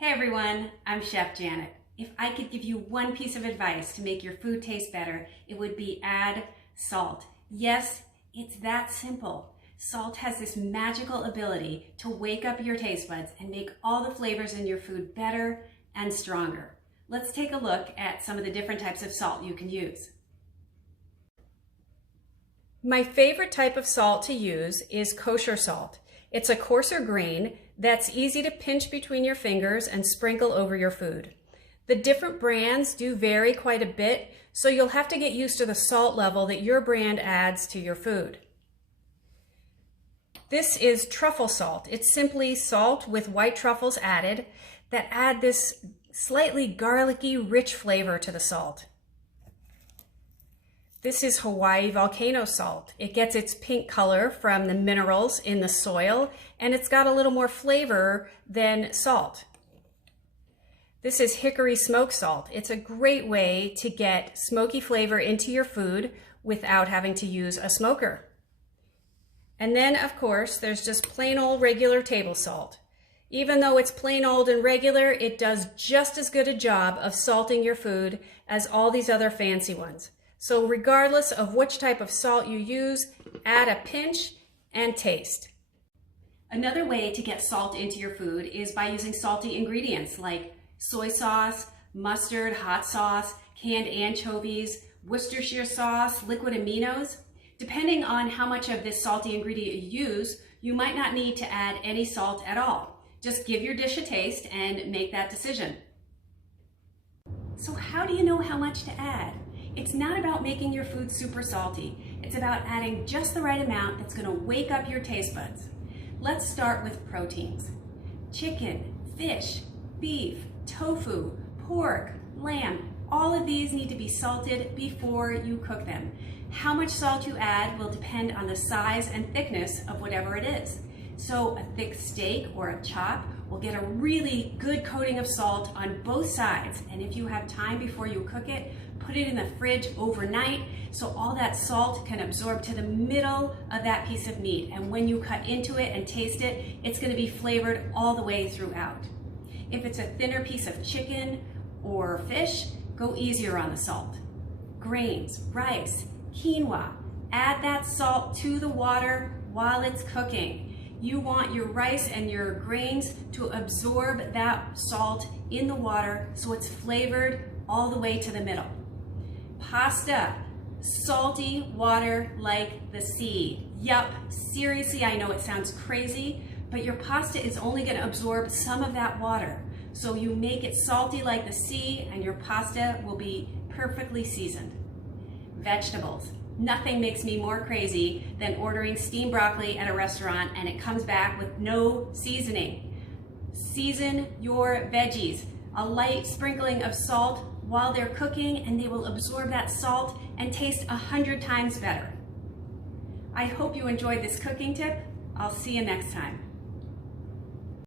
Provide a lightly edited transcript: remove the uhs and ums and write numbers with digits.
Hey everyone, I'm Chef Janet. If I could give you one piece of advice to make your food taste better, it would be add salt. Yes, it's that simple. Salt has this magical ability to wake up your taste buds and make all the flavors in your food better and stronger. Let's take a look at some of the different types of salt you can use. My favorite type of salt to use is kosher salt. It's a coarser grain that's easy to pinch between your fingers and sprinkle over your food. The different brands do vary quite a bit, so you'll have to get used to the salt level that your brand adds to your food. This is truffle salt. It's simply salt with white truffles added that add this slightly garlicky, rich flavor to the salt. This is Hawaii volcano salt. It gets its pink color from the minerals in the soil, and it's got a little more flavor than salt. This is hickory smoked salt. It's a great way to get smoky flavor into your food without having to use a smoker. And then, of course, there's just plain old regular table salt. Even though it's plain old and regular, it does just as good a job of salting your food as all these other fancy ones. So regardless of which type of salt you use, add a pinch and taste. Another way to get salt into your food is by using salty ingredients like soy sauce, mustard, hot sauce, canned anchovies, Worcestershire sauce, liquid aminos. Depending on how much of this salty ingredient you use, you might not need to add any salt at all. Just give your dish a taste and make that decision. So how do you know how much to add? It's not about making your food super salty. It's about adding just the right amount that's going to wake up your taste buds. Let's start with proteins. Chicken, fish, beef, tofu, pork, lamb, all of these need to be salted before you cook them. How much salt you add will depend on the size and thickness of whatever it is. So a thick steak or a chop will get a really good coating of salt on both sides. And if you have time before you cook it, put it in the fridge overnight so all that salt can absorb to the middle of that piece of meat. And when you cut into it and taste it, it's going to be flavored all the way throughout. If it's a thinner piece of chicken or fish, go easier on the salt. Grains, rice, quinoa, add that salt to the water while it's cooking. You want your rice and your grains to absorb that salt in the water so it's flavored all the way to the middle. Pasta, salty water like the sea. Yup, seriously, I know it sounds crazy, but your pasta is only going to absorb some of that water. So you make it salty like the sea and your pasta will be perfectly seasoned. Vegetables. Nothing makes me more crazy than ordering steamed broccoli at a restaurant and it comes back with no seasoning. Season your veggies. A light sprinkling of salt while they're cooking and they will absorb that salt and taste 100 times better. I hope you enjoyed this cooking tip. I'll see you next time.